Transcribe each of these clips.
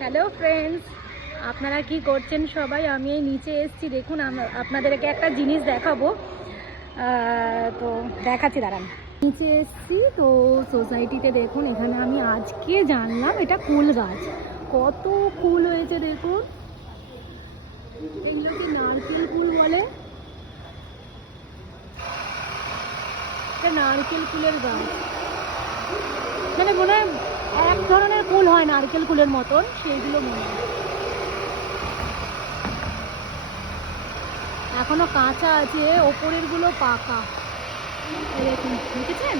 Hello friends, আপনারা কি করছেন সবাই? আমি এই নিচে এসেছি, দেখুন আপনাদেরকে একটা জিনিস দেখাবো। তো দেখাচ্ছি, দাঁড়ান। নিচে এসেছি তো সোসাইটিতে দেখুন, এখানে আমি আজকে জানলাম এটা কুল গাছ। কত কুল হয়েছে দেখুন, এগুলো কি নারকেল কুল বলে? এটা নারকেল কুলের গাছ, মানে মনে হয় এক ধরনের কুল হয় নারকেল কুলের মতন, সেইগুলো মনে হয়। এখনো কাঁচা আছে, ওপরের গুলো পাকা। দেখুন, দেখেছেন?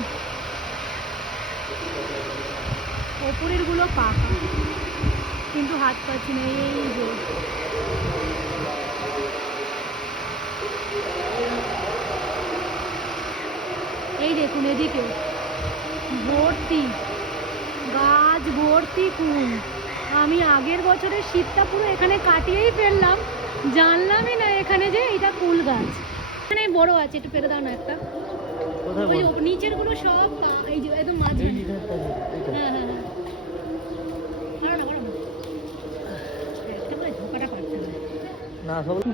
ওপরের গুলো পাকা, কিন্তু হাত পাচ্ছি না। এই যে এই দেখুন, এদিকে ভর্তি গাছ, ভর্তি কুল। আমি আগের বছরের শীতটা পুরো এখানে কাটিয়েই ফেললাম, জানলামই না এখানে যে এটা কুল গাছ। এখানে বড় আছে, একটু পেরে দাও না একটা। ওই নিচের গুলো সব এই যে একদম মাঝখানে। হ্যাঁ হ্যাঁ হ্যাঁ,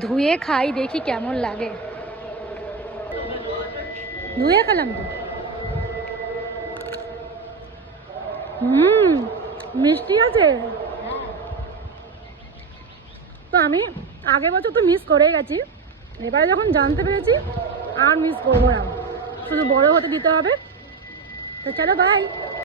ধুয়ে খাই, দেখি কেমন লাগে। ধুয়ে খেলাম তো, মিষ্টি আছে। তো আমি আগের বছর তো মিস করে গেছি, এবারে যখন জানতে পেরেছি আর মিস করবো না, শুধু বড় হতে দিতে হবে। তো চলো, বাই।